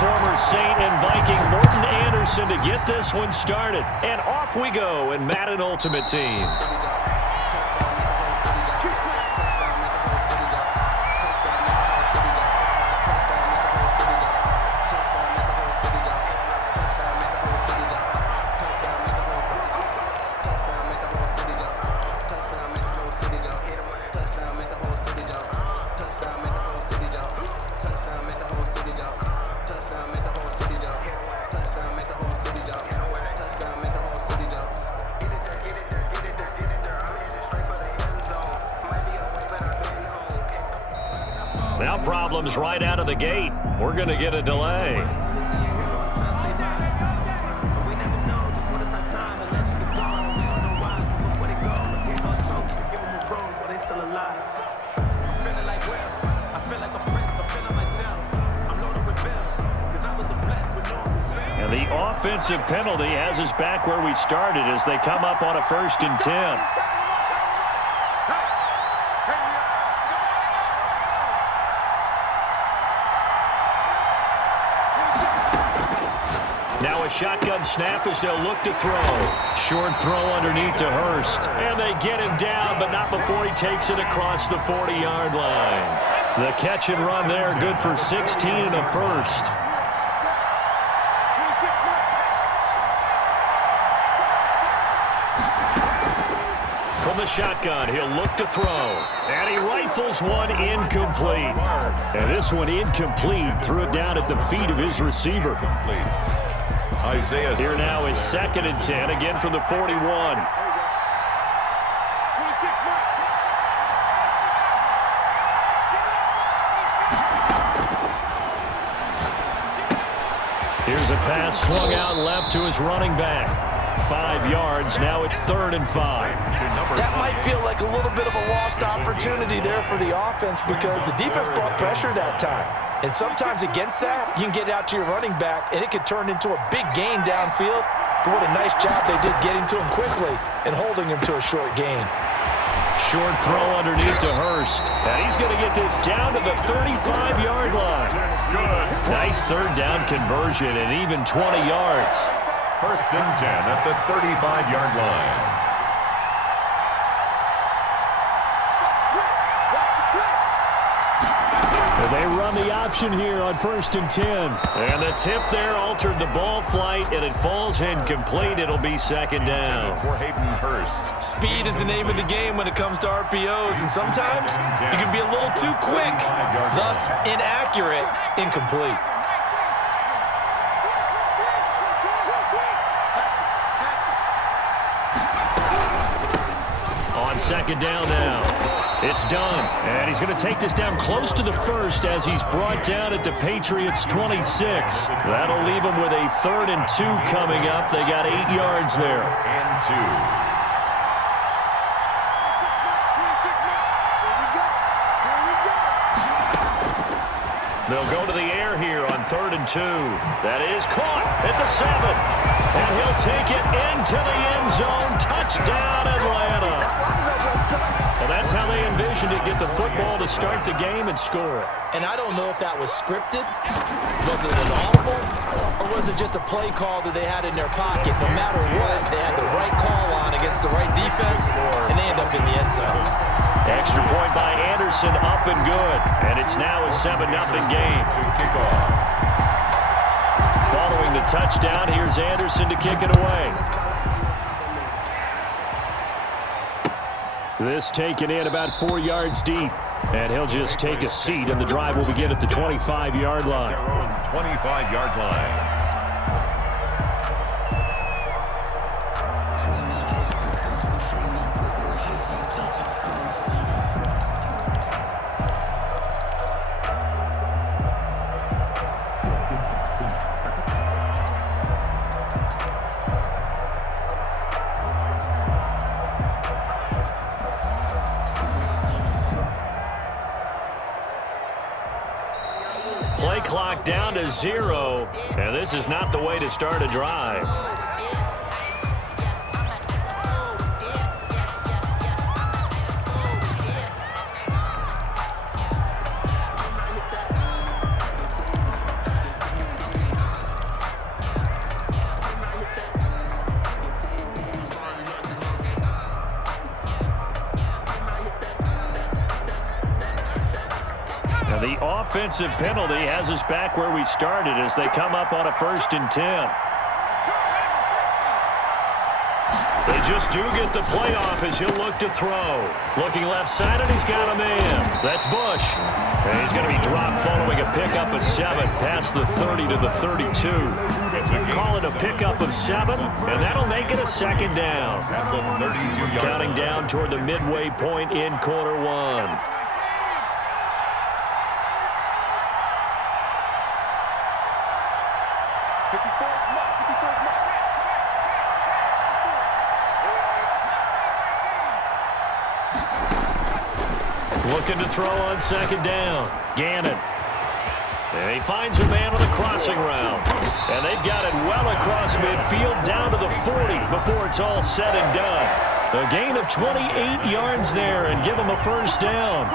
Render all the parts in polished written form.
former Saint and Viking Morton Anderson to get this one started. And off we go in Madden Ultimate Team. Now problems right out of the gate. We're going to get a delay. And the offensive penalty has us back where we started as they come up on a 1st and 10. Now a shotgun snap as they'll look to throw. Short throw underneath to Hurst. And they get him down, but not before he takes it across the 40-yard line. The catch and run there, good for 16 and a first. From the shotgun, he'll look to throw. And he rifles one incomplete. And this one incomplete. Threw it down at the feet of his receiver. Here now is 2nd and 10, again from the 41. Here's a pass swung out left to his running back. 5 yards, now it's 3rd and 5. That might feel like a little bit of a lost opportunity there for the offense because the defense brought pressure that time. And sometimes against that, you can get out to your running back, and it could turn into a big gain downfield. But what a nice job they did getting to him quickly and holding him to a short gain. Short throw underneath to Hurst. And he's going to get this down to the 35-yard line. Nice 3rd down conversion and even 20 yards. 1st and 10 at the 35-yard line. They run the option here on 1st and 10. And the tip there altered the ball flight, and it falls incomplete. It'll be 2nd down. For Hayden Hurst. Speed is the name of the game when it comes to RPOs, and sometimes you can be a little too quick, thus inaccurate, incomplete. On 2nd down now. It's done, and he's going to take this down close to the 1st as he's brought down at the Patriots' 26. That'll leave him with a 3rd and 2 coming up. They got 8 yards there. And 2. They'll go to the air here on 3rd and 2. That is caught at the 7. And he'll take it into the end zone. Touchdown, Atlanta. Well, that's how they envisioned it, get the football to start the game and score. And I don't know if that was scripted, was it an audible, or was it just a play call that they had in their pocket? No matter what, they had the right call on against the right defense, and they end up in the end zone. Extra point by Anderson, up and good. And it's now a 7-0 game. Following the touchdown, here's Anderson to kick it away. This taken in about 4 yards deep. And he'll just take a seat, and the drive will begin at the 25-yard line. 25-yard line. Play clock down to 0, and this is not the way to start a drive. The offensive penalty has us back where we started as they come up on a 1st and 10. They just do get the playoff as he'll look to throw. Looking left side, and he's got a man. That's Bush. And he's going to be dropped following a pickup of 7 past the 30 to the 32. Call it a pickup of 7, and that'll make it a 2nd down. Counting down toward the midway point in quarter 1. Looking to throw on 2nd down. Gannon. And he finds a man on the crossing route. And they've got it well across midfield down to the 40 before it's all said and done. A gain of 28 yards there and give him a 1st down.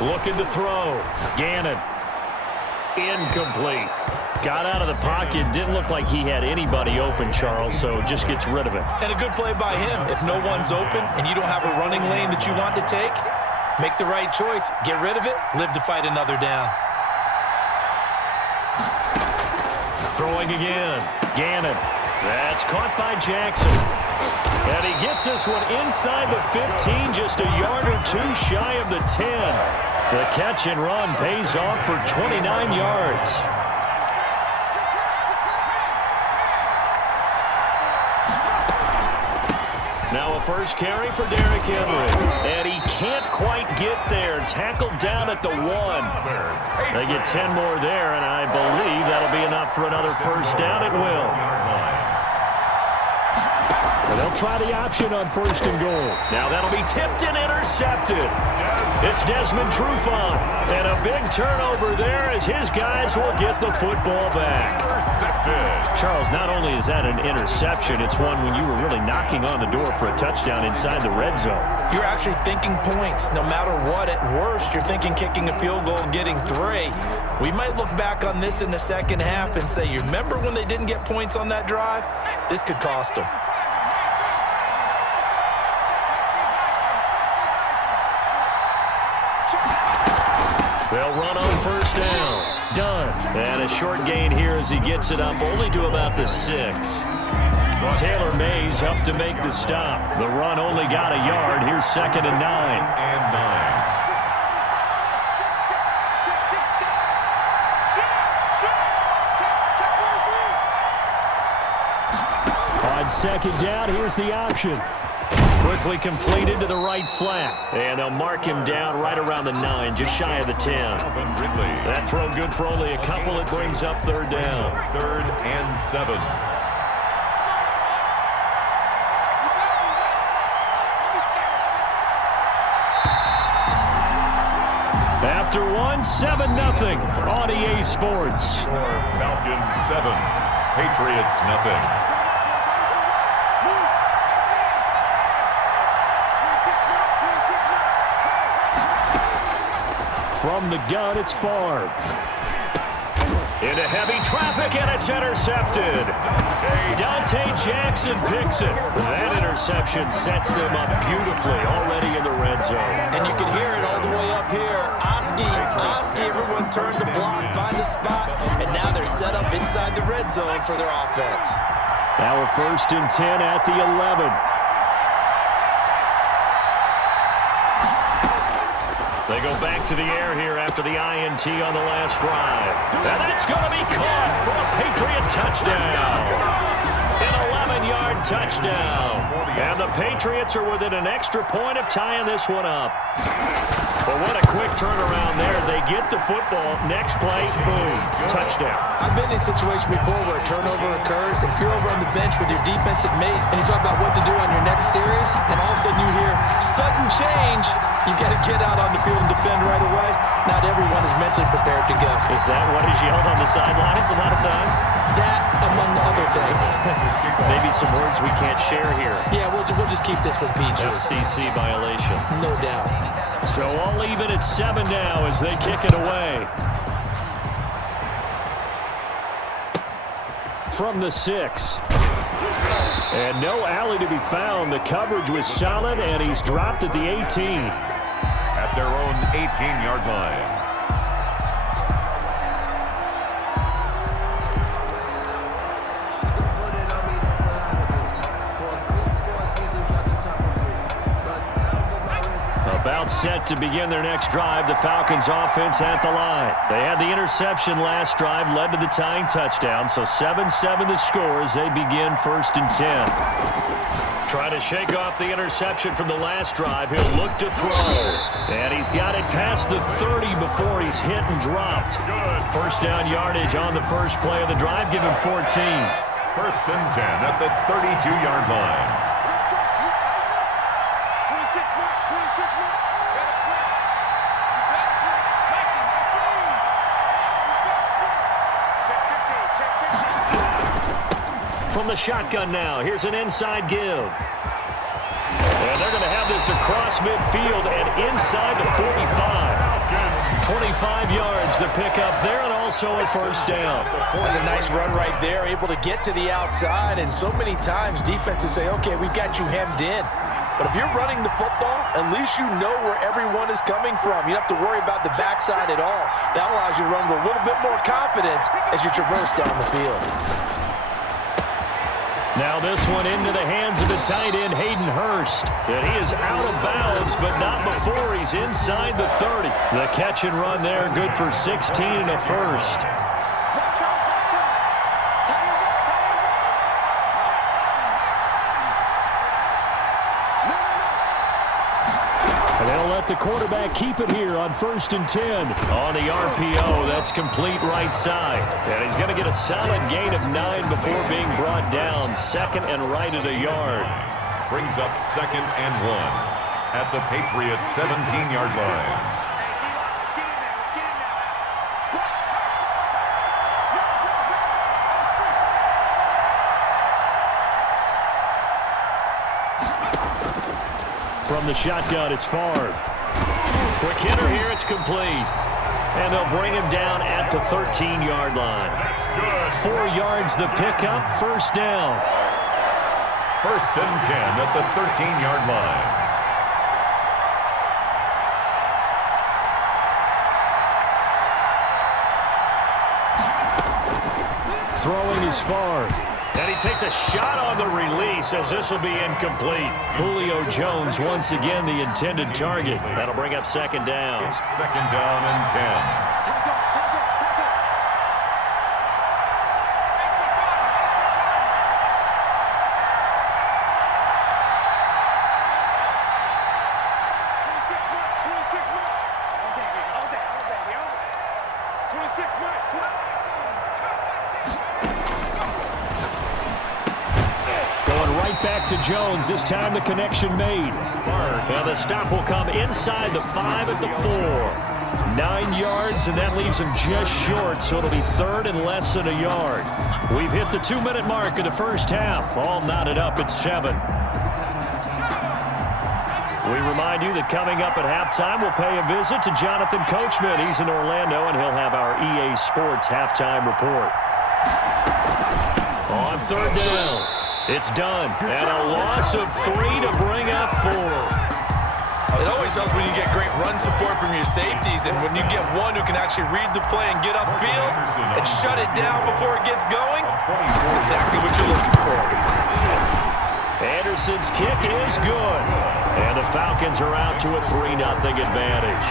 Looking to throw. Gannon. Incomplete. Got out of the pocket. Didn't look like he had anybody open, Charles, so just gets rid of it. And a good play by him. If no one's open and you don't have a running lane that you want to take, make the right choice. Get rid of it. Live to fight another down. Throwing again. Gannon. That's caught by Jackson. And he gets this one inside the 15, just a yard or 2 shy of the 10. The catch and run pays off for 29 yards. Now a first carry for Derrick Henry. And he can't quite get there. Tackled down at the 1. They get 10 more there, and I believe that'll be enough for another 1st down. It will. And they'll try the option on 1st and goal. Now that'll be tipped and intercepted. It's Desmond Trufant. And a big turnover there as his guys will get the football back. Charles, not only is that an interception, it's one when you were really knocking on the door for a touchdown inside the red zone. You're actually thinking points. No matter what, at worst, you're thinking kicking a field goal and getting 3. We might look back on this in the second half and say, you remember when they didn't get points on that drive? This could cost them. They'll run on 1st down. Done. And a short gain here as he gets it up only to about the 6. Taylor Mays up to make the stop. The run only got a yard. Here's 2nd and 9. On 2nd down, here's the option. Quickly completed to the right flat. And they'll mark him down right around the 9, just shy of the 10. That throw good for only a couple. It brings up 3rd down. 3rd and 7. After 1, 7-0 on EA Sports. Falcons 7, Patriots 0. From the gun, it's Favre. Into heavy traffic, and it's intercepted. Dante Jackson picks it. That interception sets them up beautifully already in the red zone. And you can hear it all the way up here. Oski, everyone turned to block, find a spot, and now they're set up inside the red zone for their offense. Now a 1st and 10 at the 11. They go back to the air here after the INT on the last drive. And that's going to be caught for a Patriot touchdown. An 11-yard touchdown. And the Patriots are within an extra point of tying this one up. But what a quick turnaround there. They get the football. Next play, boom, touchdown. I've been in a situation before where a turnover occurs. If you're over on the bench with your defensive mate and you talk about what to do on your next series, and all of a sudden you hear sudden change, you've got to get out on the field and defend right away. Not everyone is mentally prepared to go. Is that what is yelled on the sidelines a lot of times? That, among other things. Maybe some words we can't share here. Yeah, we'll just keep this one PG. FCC violation. No doubt. So all even at 7 now as they kick it away. from the 6. And no alley to be found. The coverage was solid, and he's dropped at the 18. At their own 18-yard line. About set to begin their next drive, the Falcons offense at the line. They had the interception last drive, led to the tying touchdown, so 7-7 the score as they begin 1st and 10. Trying to shake off the interception from the last drive. He'll look to throw. And he's got it past the 30 before he's hit and dropped. First down yardage on the first play of the drive. Give him 14. 1st and 10 at the 32-yard line. From the shotgun now, here's an inside give. And they're going to have this across midfield and inside the 45. 25 yards to pick up there, and also a first down. That's a nice run right there, able to get to the outside, and so many times defenses say, okay, we've got you hemmed in. But if you're running the football, at least you know where everyone is coming from. You don't have to worry about the backside at all. That allows you to run with a little bit more confidence as you traverse down the field. Now this one into the hands of the tight end, Hayden Hurst. And he is out of bounds, but not before he's inside the 30. The catch and run there, good for 16 and a first. And they'll let the quarterback keep it here on 1st and 10. On the RPO, that's complete right side. And he's going to get a solid gain of 9 before being brought down. 2nd and right at a yard. Brings up 2nd and 1 at the Patriots' 17-yard line. From the shotgun, it's Favre. Quick hitter here, it's complete. And they'll bring him down at the 13-yard line. 4 yards the pickup, first down. 1st and 10 at the 13-yard line. Throwing is Favre. And he takes a shot on the release as this will be incomplete. Julio Jones once again the intended target. That'll bring up 2nd down. 2nd down and 10. Back to Jones. This time the connection made. Now the stop will come inside the 5 at the 4. 9 yards, and that leaves him just short, so it'll be 3rd and less than a yard. We've hit the 2-minute mark of the first half. All knotted up at 7. We remind you that coming up at halftime, we'll pay a visit to Jonathan Coachman. He's in Orlando, and he'll have our EA Sports halftime report. On 3rd down. It's done, and a loss of 3 to bring up 4. It always helps when you get great run support from your safeties, and when you get one who can actually read the play and get upfield and shut it down before it gets going, that's exactly what you're looking for. Anderson's kick is good, and the Falcons are out to a 3-0 advantage.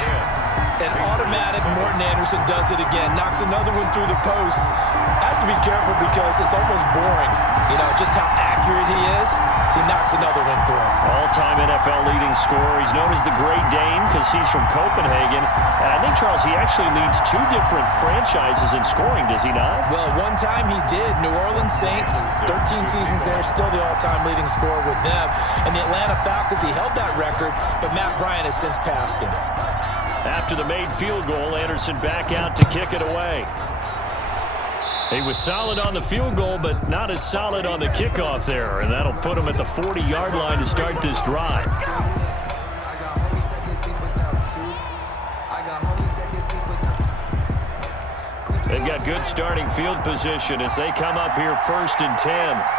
And automatic, Morton Anderson does it again, knocks another one through the posts. I have to be careful because it's almost boring, you know, just how accurate he is. So he knocks another one through. All-time NFL leading scorer. He's known as the Great Dane because he's from Copenhagen. And I think, Charles, he actually leads 2 different franchises in scoring, does he not? Well, one time he did. New Orleans Saints, 13 seasons there, still the all-time leading scorer with them. And the Atlanta Falcons, he held that record, but Matt Bryant has since passed him. After the made field goal, Anderson back out to kick it away. He was solid on the field goal, but not as solid on the kickoff there, and that'll put him at the 40-yard line to start this drive. They've got good starting field position as they come up here 1st and 10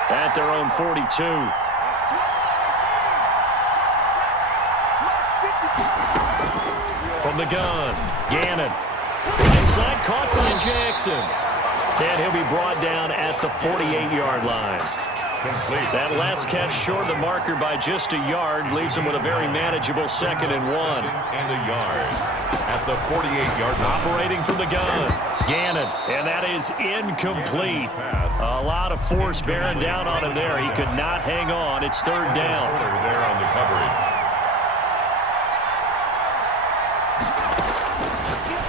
at their own 42. From the gun, Gannon. Right side caught by Jackson. And he'll be brought down at the 48-yard line. That last catch short of the marker by just a yard leaves him with a very manageable 2nd and 1. And a yard at the 48-yard line. Operating from the gun, Gannon, and that is incomplete. A lot of force bearing down on him there. He could not hang on. It's 3rd down. There on the coverage.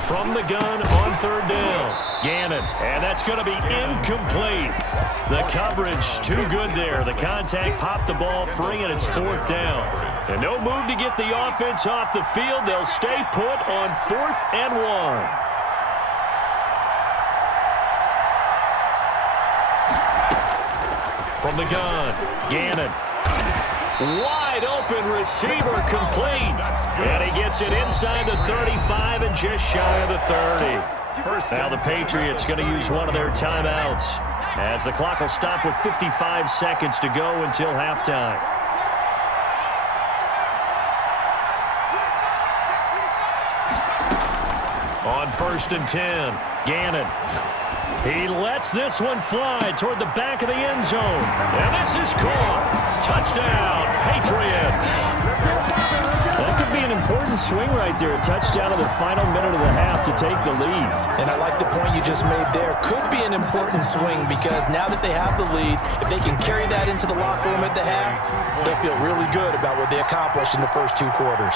From the gun on 3rd down, Gannon, and that's going to be incomplete. The coverage too good there. The contact popped the ball free, and it's 4th down. And no move to get the offense off the field. They'll stay put on 4th and 1. From the gun, Gannon. Wide open receiver complete. And he gets it inside the 35 and just shy of the 30. Now the Patriots going to use one of their timeouts as the clock will stop with 55 seconds to go until halftime. On 1st and 10, Gannon. He lets this one fly toward the back of the end zone. And this is caught. Touchdown, Patriots. That could be an important swing right there. A touchdown in the final minute of the half to take the lead. And I like the point you just made there. Could be an important swing because now that they have the lead, if they can carry that into the locker room at the half, they'll feel really good about what they accomplished in the first 2 quarters.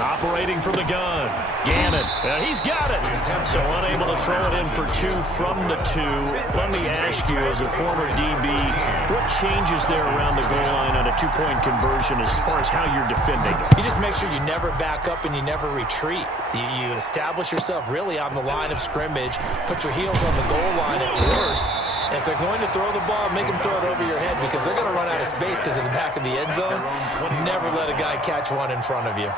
Operating from the gun, Gannon. He's got it. So unable to throw it in for 2 from the 2. Let me ask you, as a former DB, what changes there around the goal line on a 2-point conversion as far as how you're defending? You just make sure you never back up and you never retreat. You establish yourself really on the line of scrimmage, put your heels on the goal line at worst. And if they're going to throw the ball, make them throw it over your head because they're going to run out of space because of the back of the end zone. Never let a guy catch one in front of you.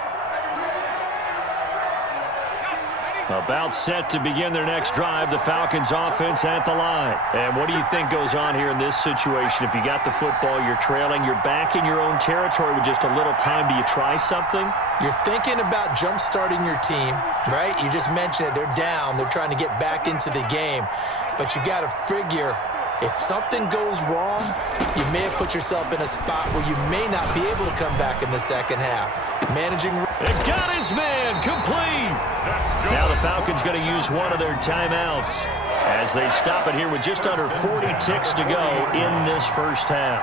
About set to begin their next drive, the Falcons offense at the line. And what do you think goes on here in this situation? If you got the football, you're trailing, you're back in your own territory with just a little time. Do you try something? You're thinking about jump-starting your team, right? You just mentioned it. They're down. They're trying to get back into the game. But you got to figure, if something goes wrong, you may have put yourself in a spot where you may not be able to come back in the second half. Managing. It got his man complete. Now the Falcons going to use one of their timeouts as they stop it here with just under 40 ticks to go in this first half.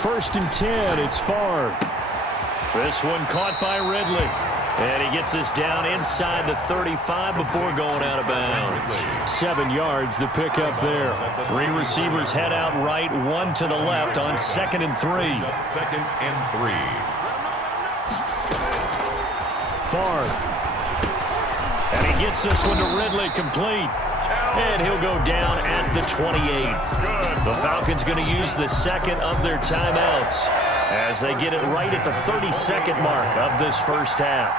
First and 10, it's Favre. This one caught by Ridley. And he gets this down inside the 35 before going out of bounds. 7 yards, the pickup there. 3 receivers head out right, 1 to the left on 2nd and 3. 2nd and 3. Favre. And he gets this one to Ridley complete. And he'll go down at the 28. The Falcons going to use the second of their timeouts as they get it right at the 32nd mark of this first half.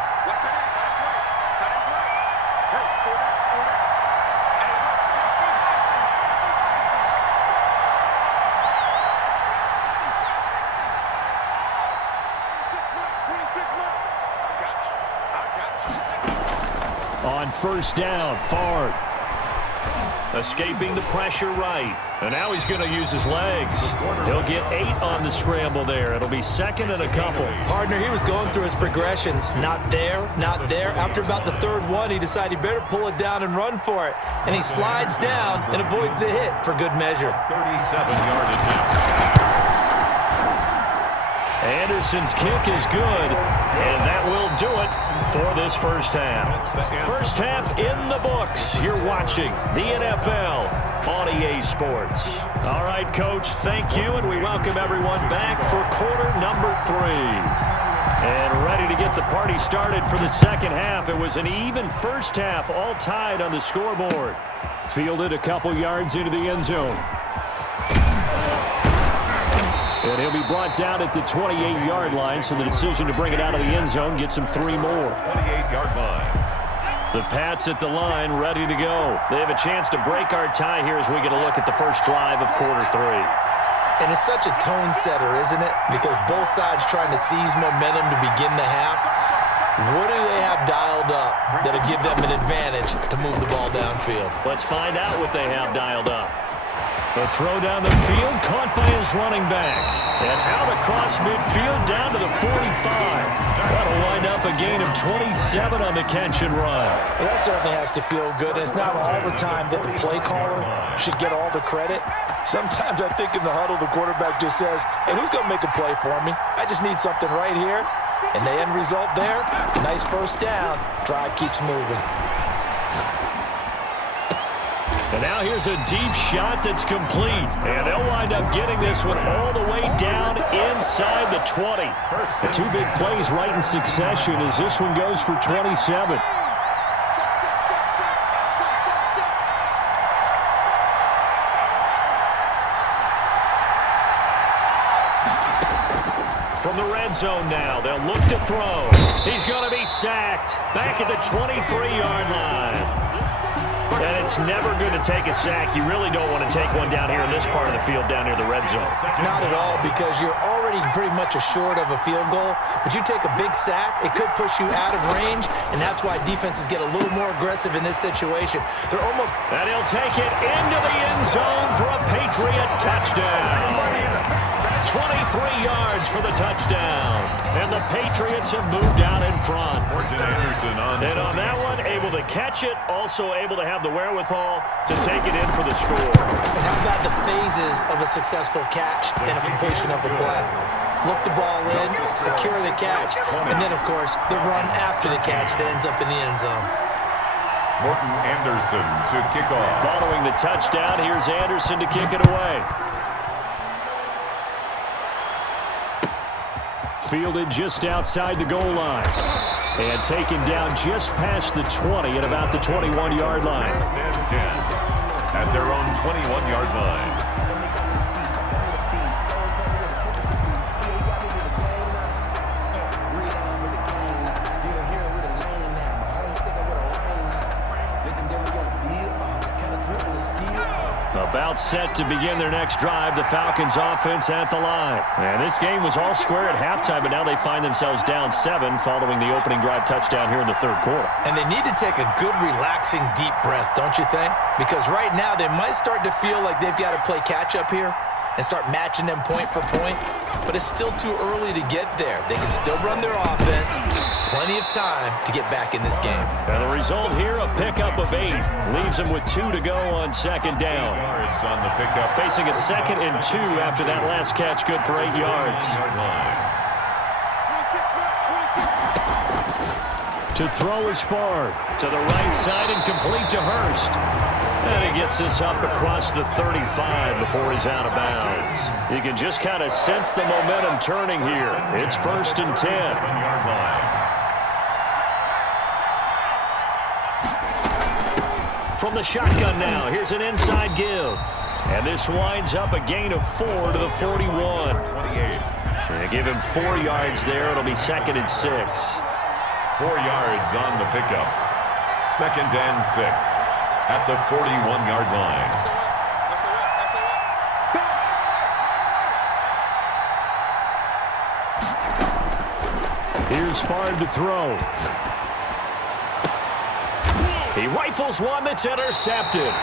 On first down, Favre. Escaping the pressure right. And now he's going to use his legs. He'll get 8 on the scramble there. It'll be 2nd and a couple. Partner, he was going through his progressions. Not there, not there. After about the 3rd one, he decided he better pull it down and run for it. And he slides down and avoids the hit for good measure. 37-yard attempt. Anderson's kick is good, and that will do it for this first half. First half in the books. You're watching the NFL on EA Sports. All right, Coach, thank you, and we welcome everyone back for quarter number 3. And ready to get the party started for the second half. It was an even first half, all tied on the scoreboard. Fielded a couple yards into the end zone. And he'll be brought down at the 28-yard line, so the decision to bring it out of the end zone gets him 3 more. 28-yard line. The Pats at the line, ready to go. They have a chance to break our tie here as we get a look at the first drive of quarter 3. And it's such a tone setter, isn't it? Because both sides trying to seize momentum to begin the half. What do they have dialed up that'll give them an advantage to move the ball downfield? Let's find out what they have dialed up. The throw down the field, caught by his running back. And out across midfield, down to the 45. That'll wind up a gain of 27 on the catch and run. Well, that certainly has to feel good. It's not all the time that the play caller should get all the credit. Sometimes I think in the huddle, the quarterback just says, hey, who's going to make a play for me? I just need something right here. And the end result there, nice first down. Drive keeps moving. And now here's a deep shot that's complete. And they'll wind up getting this one all the way down inside the 20. The 2 big plays right in succession as this one goes for 27. From the red zone now, they'll look to throw. He's going to be sacked back at the 23-yard line. And it's never going to take a sack. You really don't want to take one down here in this part of the field down near the red zone. Not at all, because you're already pretty much assured of a field goal. But you take a big sack, it could push you out of range, and that's why defenses get a little more aggressive in this situation. They're almost... And he'll take it into the end zone for a Patriot touchdown. 23 yards for the touchdown. And the Patriots have moved out in front. And on that one, able to catch it, also able to have the wherewithal to take it in for the score. And how about the phases of a successful catch and a completion of a play? Look the ball in, secure the catch, and then, of course, the run after the catch that ends up in the end zone. Morton Anderson to kick off. Following the touchdown, here's Anderson to kick it away. Fielded just outside the goal line. And taken down just past the 20 at about the 21-yard line. First and 10 at their own 21-yard line. About set to begin their next drive, the Falcons offense at the line. And this game was all square at halftime, but now they find themselves down 7 following the opening drive touchdown here in the third quarter. And they need to take a good, relaxing, deep breath, don't you think? Because right now they might start to feel like they've got to play catch-up here and start matching them point for point. But it's still too early to get there. They can still run their offense. Plenty of time to get back in this game. And the result here, a pickup of 8. Leaves them with 2 to go on second down. 8 yards on the pickup. Facing a 2nd and 2 after that last catch, good for 8 yards. To throw is Favre. To the right side and complete to Hurst. And he gets this up across the 35 before he's out of bounds. You can just kind of sense the momentum turning here. It's 1st and 10. 7-yard line. From the shotgun now, here's an inside give. And this winds up a gain of 4 to the 41. 28. They give him 4 yards there. It'll be 2nd and 6. 4 yards on the pickup. 2nd and 6 at the 41-yard line. Here's Favre to throw. He rifles one that's intercepted.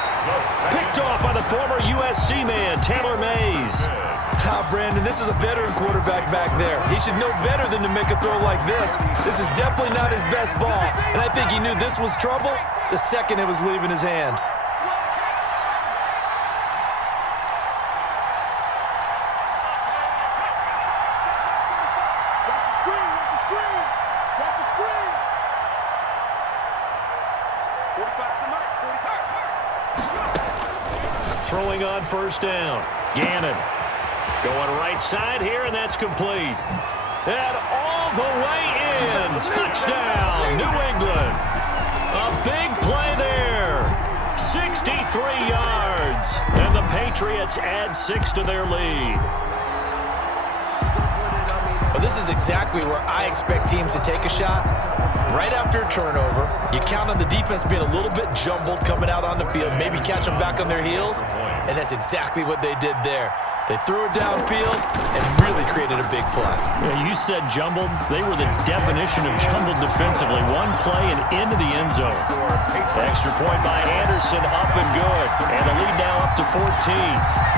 Picked off by the former USC man, Taylor Mays. Brandon, this is a veteran quarterback back there. He should know better than to make a throw like this. This is definitely not his best ball, and I think he knew this was trouble the second it was leaving his hand. throwing on first down. Gannon going right side here, and that's complete. And all the way in. Touchdown, New England. A big play there. 63 yards. And the Patriots add 6 to their lead. Well, this is exactly where I expect teams to take a shot. Right after a turnover, you count on the defense being a little bit jumbled coming out on the field, maybe catch them back on their heels, and that's exactly what they did there. They threw it downfield and really created a big play. Yeah, you said jumbled. They were the definition of jumbled defensively. One play and into the end zone. Extra point by Anderson, up and good. And the lead now up to 14.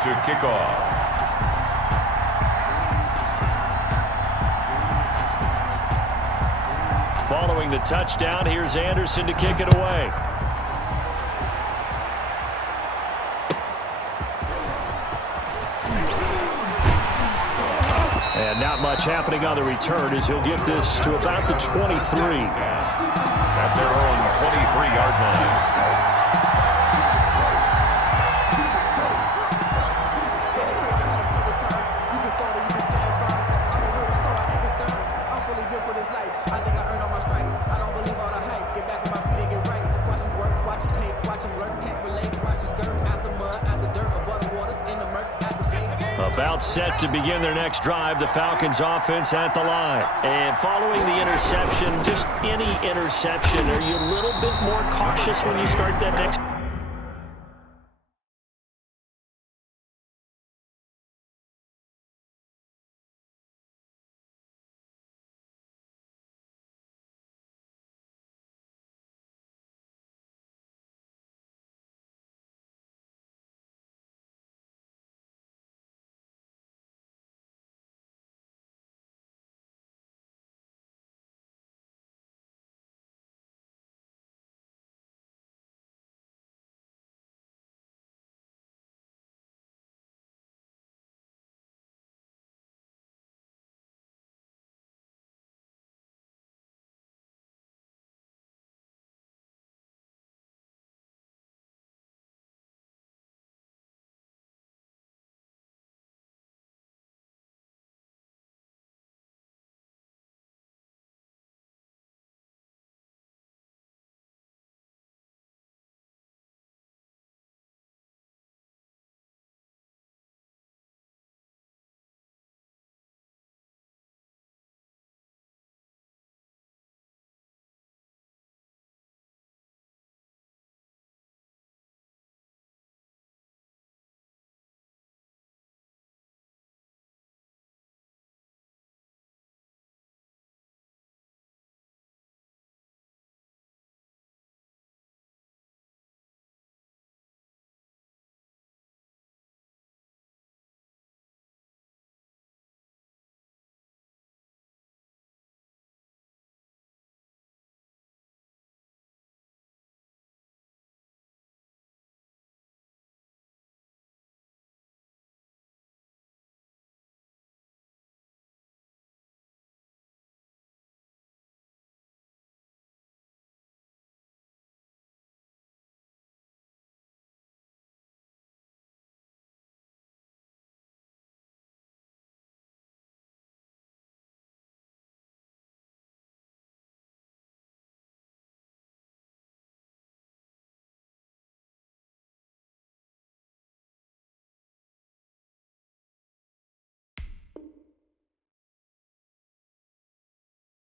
To kick off. Following the touchdown, here's Anderson to kick it away. And not much happening on the return as he'll get this to about the 23. At their own 23-yard line. About set to begin their next drive, the Falcons offense at the line. And following the interception, just any interception, are you a little bit more cautious when you start that next?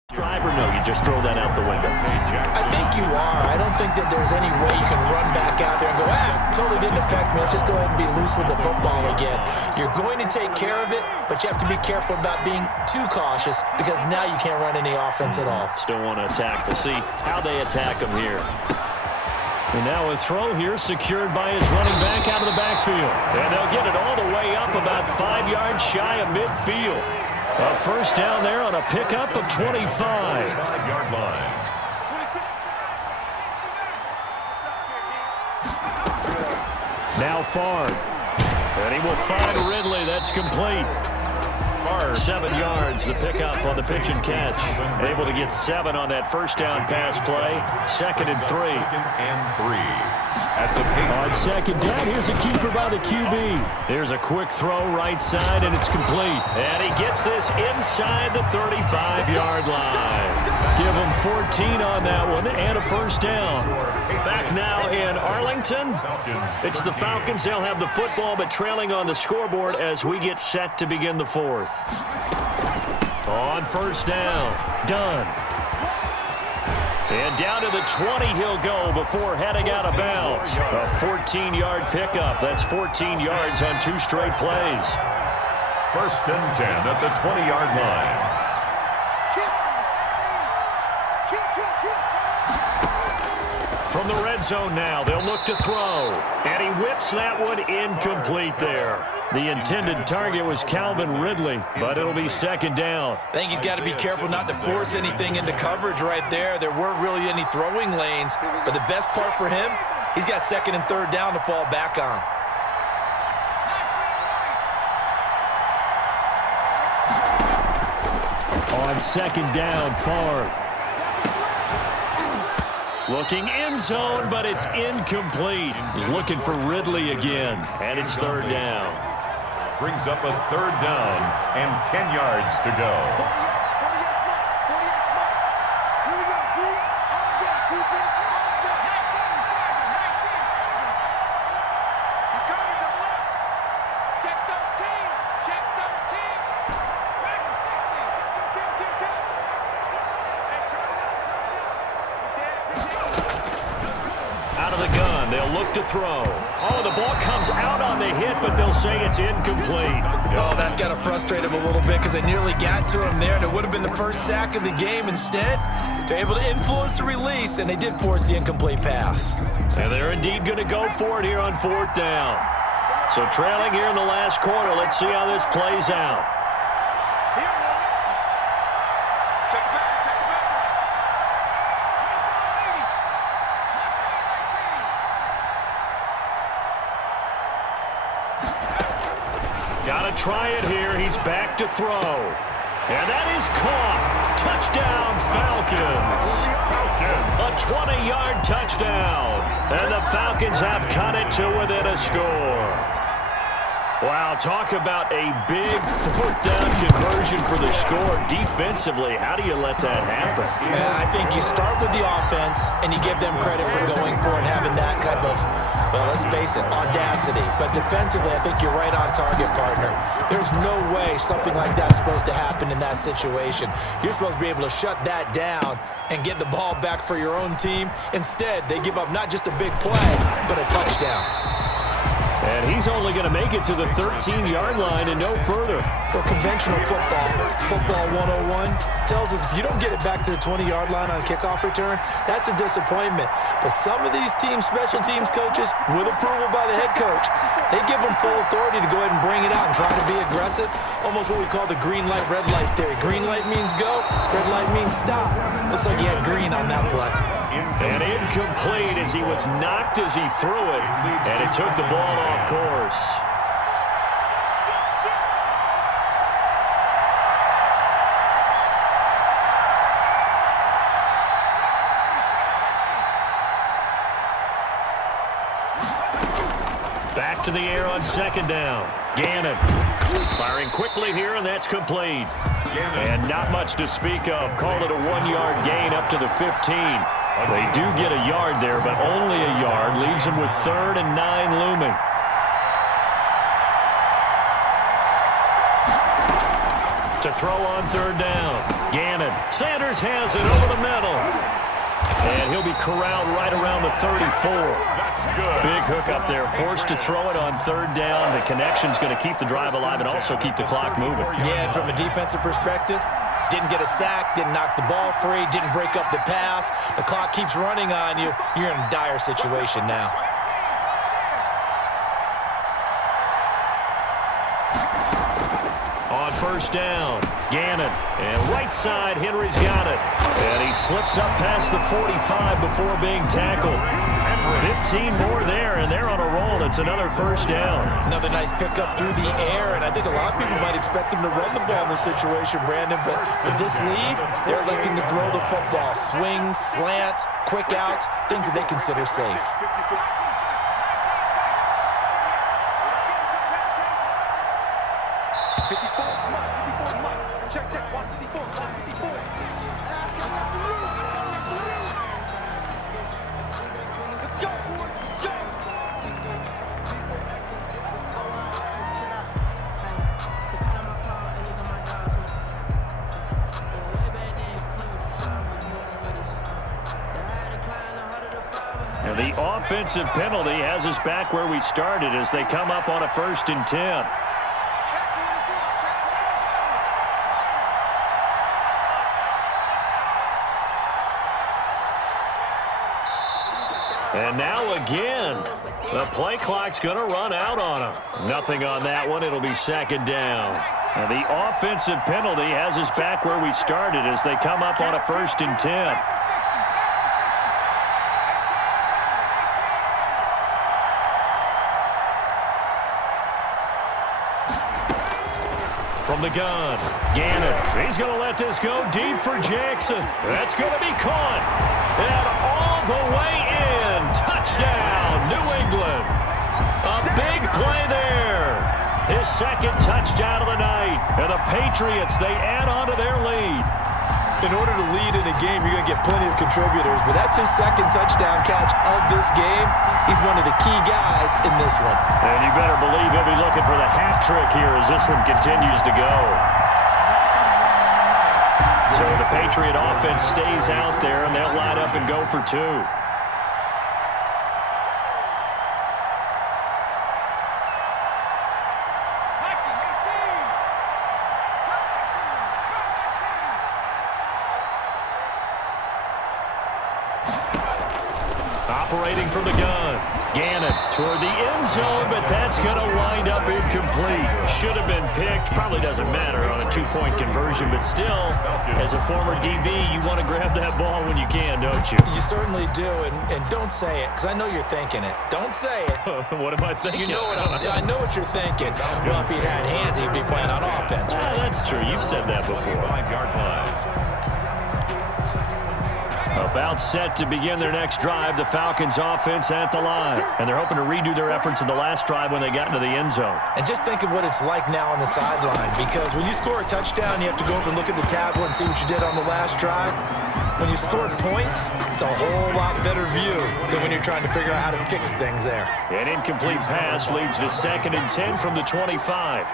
Drive or no, you just throw that out the window? I think you are. I don't think that there's any way you can run back out there and go, totally didn't affect me. Let's just go ahead and be loose with the football again. You're going to take care of it, but you have to be careful about being too cautious because now you can't run any offense at all. Still want to attack. We'll see how they attack him here. And now a throw here secured by his running back out of the backfield. And they'll get it all the way up about 5 yards shy of midfield. A first down there on a pickup of 25. 5-yard line. Favre. And he will find Ridley. That's complete. 7 yards, the pickup on the pitch and catch. Able to get 7 on that first down pass play. 2nd and 3. 2nd and 3. At the on 2nd down, here's a keeper by the QB. There's a quick throw right side, and it's complete. And he gets this inside the 35-yard line. Give him 14 on that one and a first down. Back now in Arlington. It's the Falcons. They'll have the football, but trailing on the scoreboard as we get set to begin the 4th. On first down, done. And down to the 20 he'll go before heading out of bounds. A 14-yard pickup. That's 14 yards on 2 straight plays. 1st and 10 at the 20-yard line. From the red zone now, they'll look to throw. And he whips that one incomplete there. The intended target was Calvin Ridley, but it'll be 2nd down. I think he's got to be careful not to force anything into coverage right there. There weren't really any throwing lanes, but the best part for him, he's got 2nd and 3rd down to fall back on. On 2nd down, Favre. Looking end zone, but it's incomplete. He's looking for Ridley again, and it's 3rd down. Brings up a 3rd down and 10 yards to go. To throw. Oh, the ball comes out on the hit, but they'll say it's incomplete. Oh, that's got to frustrate him a little bit because they nearly got to him there, and it would have been the first sack of the game. Instead, they're able to influence the release, and they did force the incomplete pass. And they're indeed going to go for it here on 4th down. So trailing here in the last quarter, let's see how this plays out. Got to try it here. He's back to throw. And that is caught. Touchdown, Falcons. A 20-yard touchdown. And the Falcons have cut it to within a score. Wow, talk about a big 4th down conversion for the score. Defensively, how do you let that happen? I think you start with the offense, and you give them credit for going for it and having that type of, well, let's face it, audacity. But defensively, I think you're right on target, partner. There's no way something like that's supposed to happen in that situation. You're supposed to be able to shut that down and get the ball back for your own team. Instead, they give up not just a big play, but a touchdown. And he's only going to make it to the 13-yard line and no further. Well, conventional football 101, tells us if you don't get it back to the 20-yard line on a kickoff return, that's a disappointment. But some of these teams, special teams coaches, with approval by the head coach, they give them full authority to go ahead and bring it out and try to be aggressive. Almost what we call the green light, red light theory. Green light means go, red light means stop. Looks like he had green on that play. And incomplete as he was knocked as he threw it, and it took the ball off course. Back to the air on 2nd down. Gannon firing quickly here, and that's complete. And not much to speak of. Call it a 1-yard gain up to the 15. They do get a yard there, but only a yard. Leaves them with 3rd and 9 looming. To throw on 3rd down. Gannon. Sanders has it over the middle. And he'll be corralled right around the 34. That's good. Big hook up there. Forced to throw it on 3rd down. The connection's going to keep the drive alive and also keep the clock moving. Yeah, and from a defensive perspective, didn't get a sack, didn't knock the ball free, didn't break up the pass. The clock keeps running on you. You're in a dire situation now. On first down. Gannon. And right side, Henry's got it. And he slips up past the 45 before being tackled. 15 more there, and they're on a roll. It's another first down. Another nice pickup through the air, and I think a lot of people might expect them to run the ball in this situation, Brandon, but with this lead, they're electing to throw the football. Swings, slants, quick outs, things that they consider safe. And the offensive penalty has us back where we started as they come up on a 1st and 10. And now again, the play clock's going to run out on them. Nothing on that one. It'll be 2nd down. And the offensive penalty has us back where we started as they come up on a 1st and 10. From the gun, Gannon. He's going to let this go deep for Jackson. That's going to be caught. And all the way in. Touchdown, New England. A big play there. His 2nd touchdown of the night. And the Patriots, they add on to their lead. In order to lead in a game, you're going to get plenty of contributors, but that's his 2nd touchdown catch of this game. He's one of the key guys in this one. And you better believe he'll be looking for the hat trick here as this one continues to go. So the Patriot offense stays out there, and they'll line up and go for 2. Operating from the gun. Gannon toward the end zone, but that's going to wind up incomplete. Should have been picked. Probably doesn't matter on a 2-point conversion, but still, as a former DB, you want to grab that ball when you can, don't you? You certainly do, and don't say it, because I know you're thinking it. Don't say it. What am I thinking? You know I know what you're thinking. Well, if he'd had hands, he'd be playing on offense. That's true. You've said that before. 5-yard line. About set to begin their next drive, the Falcons offense at the line. And they're hoping to redo their efforts in the last drive when they got into the end zone. And just think of what it's like now on the sideline, because when you score a touchdown, you have to go over and look at the tablet and see what you did on the last drive. When you scored points, it's a whole lot better view than when you're trying to figure out how to fix things there. An incomplete pass leads to 2nd and 10 from the 25.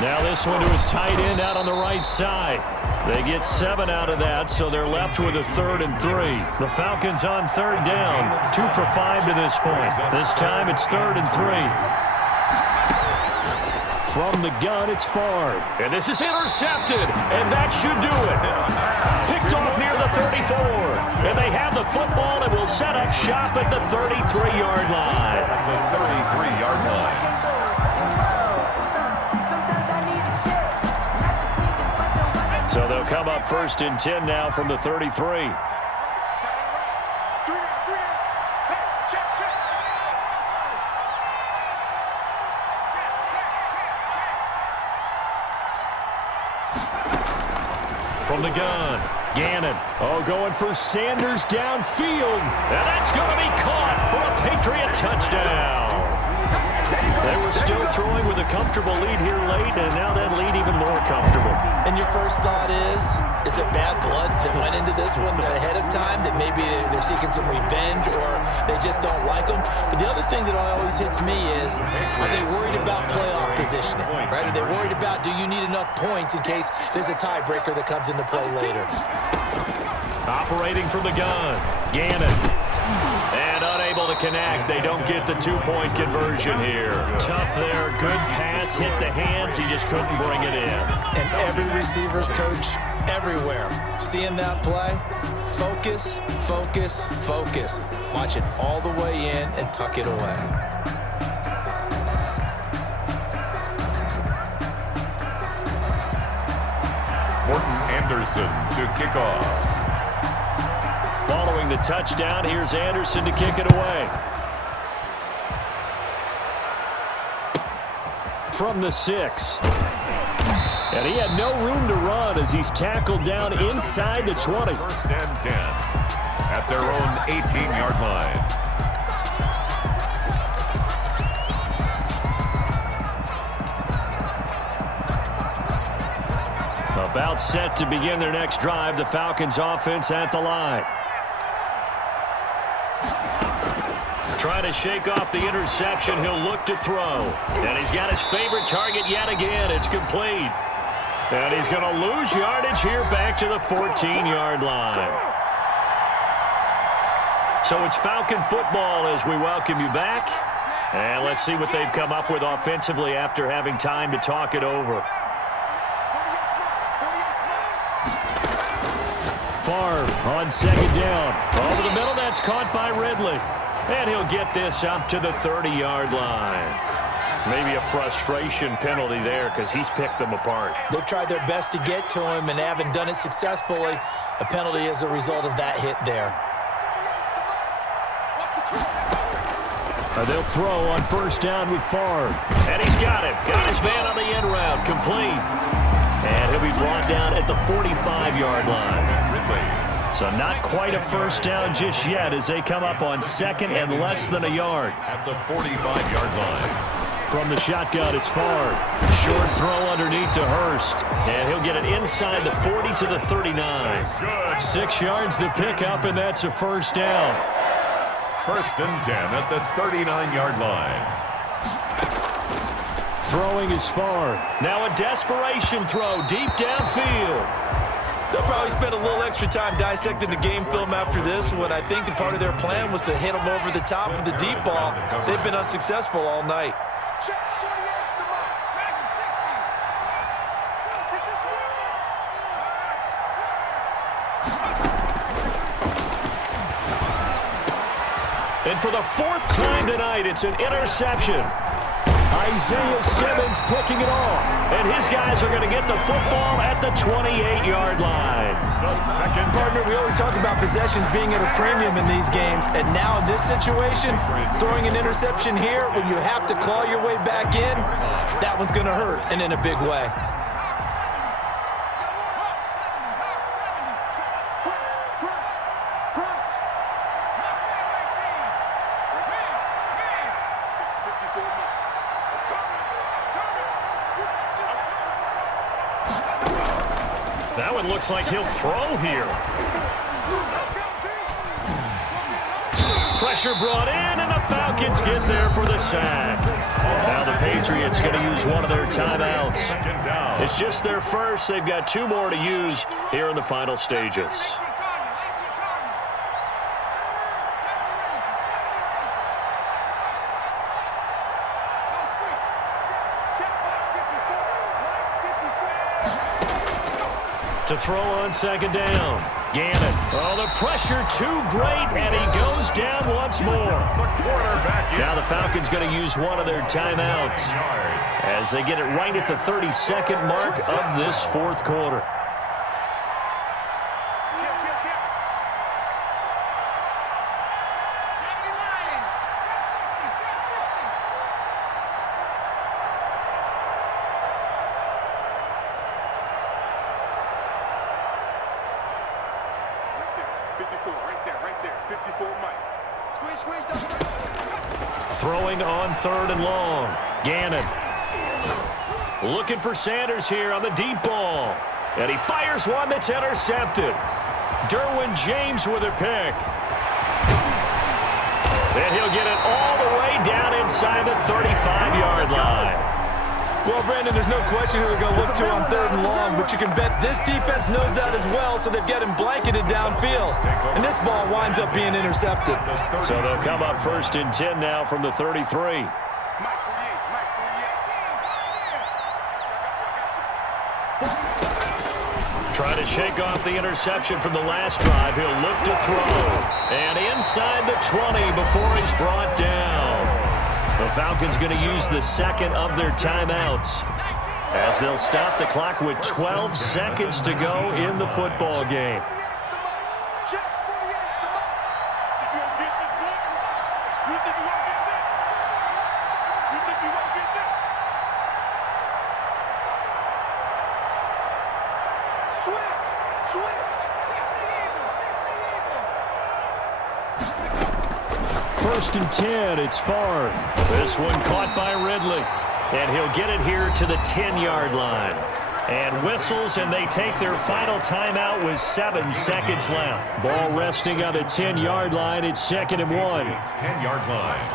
Now this one to his tight end out on the right side. They get 7 out of that, so they're left with a 3rd and 3. The Falcons on 3rd down, 2 for 5 to this point. This time it's 3rd and 3. From the gun, it's Favre. And this is intercepted, and that should do it. Picked off near the 34. And they have the football and will set up shop at the 33-yard line. The 33-yard line. So they'll come up 1st and 10 now from the 33. From the gun, Gannon. Oh, going for Sanders downfield. And that's going to be caught for a Patriot touchdown. They were still throwing with a comfortable lead here late, and now that lead even more comfortable. And your first thought is it bad blood that went into this one ahead of time, that maybe they're seeking some revenge or they just don't like them? But the other thing that always hits me is, are they worried about playoff positioning, right? Are they worried about, do you need enough points in case there's a tiebreaker that comes into play later? Operating from the gun, Gannon. And unable to connect. They don't get the two-point conversion here. Tough there. Good pass. Hit the hands. He just couldn't bring it in. And every receiver's coach everywhere. Seeing that play, focus, focus, focus. Watch it all the way in and tuck it away. Morton Anderson to kick off. Following the touchdown, here's Anderson to kick it away. From the 6. And he had no room to run as he's tackled down inside the 20. First and 10 at their own 18-yard line. About set to begin their next drive. The Falcons offense at the line. Trying to shake off the interception. He'll look to throw. And he's got his favorite target yet again. It's complete. And he's going to lose yardage here back to the 14-yard line. So it's Falcon football as we welcome you back. And let's see what they've come up with offensively after having time to talk it over. Favre on second down. Over the middle, that's caught by Ridley. And he'll get this up to the 30-yard line. Maybe a frustration penalty there because he's picked them apart. They've tried their best to get to him and haven't done it successfully. A penalty as a result of that hit there. They'll throw on first down with Favre. And he's got it. Got his man on the end route. Complete. And he'll be brought down at the 45-yard line. So not quite a first down just yet as they come up on second and less than a yard. At the 45-yard line. From the shotgun, it's Favre. Short throw underneath to Hurst. And he'll get it inside the 40 to the 39. 6 yards the pickup, and that's a first down. First and 10 at the 39-yard line. Throwing is Favre. Now a desperation throw deep downfield. They'll probably spend a little extra time dissecting the game film after this one. I think the part of their plan was to hit them over the top of the deep ball. They've been unsuccessful all night. And for the 4th time tonight, it's an interception. Isaiah Simmons picking it off. And his guys are going to get the football at the 28-yard line. Partner, we always talk about possessions being at a premium in these games. And now in this situation, throwing an interception here when you have to claw your way back in, that one's going to hurt, and in a big way. That one looks like he'll throw here. Pressure brought in, and the Falcons get there for the sack. Now the Patriots going to use one of their timeouts. It's just their first. They've got 2 more to use here in the final stages. To throw on second down. Gannon. Oh, the pressure too great, and he goes down once more. Now the Falcons going to use one of their timeouts as they get it right at the 32nd mark of this 4th quarter. Throwing on 3rd and long. Gannon. Looking for Sanders here on the deep ball. And he fires one that's intercepted. Derwin James with a pick. And he'll get it all the way down inside the 35-yard line. Well, Brandon, there's no question who they're going to look to on 3rd and long, but you can bet this defense knows that as well, so they've got him blanketed downfield. And this ball winds up being intercepted. So they'll come up 1st and 10 now from the 33. Trying to shake off the interception from the last drive. He'll look to throw. And inside the 20 before he's brought down. The Falcons going to use the second of their timeouts as they'll stop the clock with 12 seconds to go in the football game. First and 10, it's Favre. This one caught by Ridley. And he'll get it here to the 10-yard line. And whistles, and they take their final timeout with 7 seconds left. Ball resting on the 10-yard line. It's 2nd and 1. It's 10-yard line.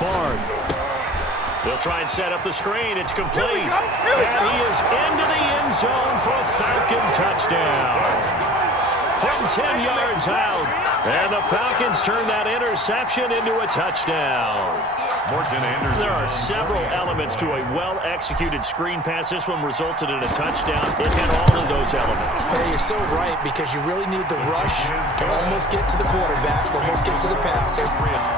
Favre. They'll try and set up the screen. It's complete. And he is into the end zone for a Falcon touchdown. From 10 yards out. And the Falcons turn that interception into a touchdown. There are several elements to a well-executed screen pass. This one resulted in a touchdown. It had all of those elements. Hey, you're so right, because you really need the rush to almost get to the quarterback, almost get to the passer.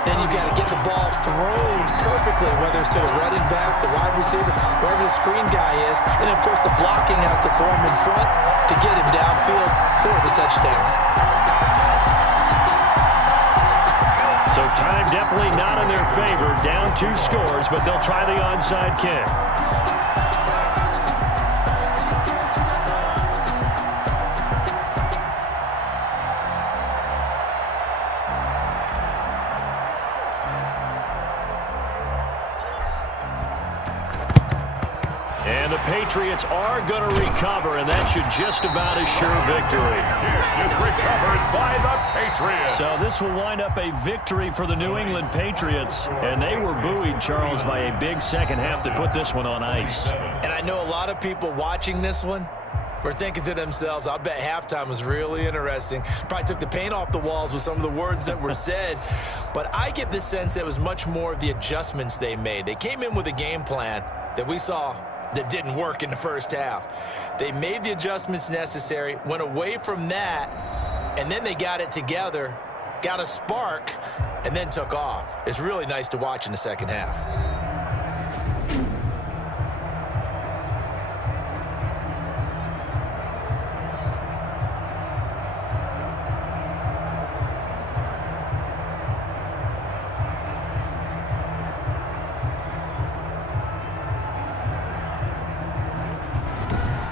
Then you've got to get the ball thrown perfectly, whether it's to the running back, the wide receiver, wherever the screen guy is. And, of course, the blocking has to form in front to get him downfield for the touchdown. So time definitely not in their favor. Down 2 scores, but they'll try the onside kick. And the Patriots are going to recover, and that should just about assure victory. Is recovered by the Patriots. So this will wind up a victory for the New England Patriots, and they were buoyed, Charles, by a big second half that put this one on ice. And I know a lot of people watching this one were thinking to themselves, I bet halftime was really interesting. Probably took the paint off the walls with some of the words that were said. But I get the sense it was much more of the adjustments they made. They came in with a game plan that we saw that didn't work in the first half. They made the adjustments necessary, went away from that, and then they got it together, got a spark, and then took off. It's really nice to watch in the second half.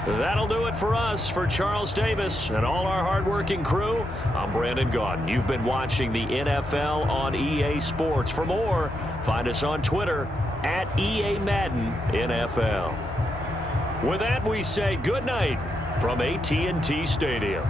That'll do it for us. For Charles Davis and all our hardworking crew, I'm Brandon Gaudin. You've been watching the NFL on EA Sports. For more, find us on Twitter at EA Madden NFL. With that, we say good night from AT&T Stadium.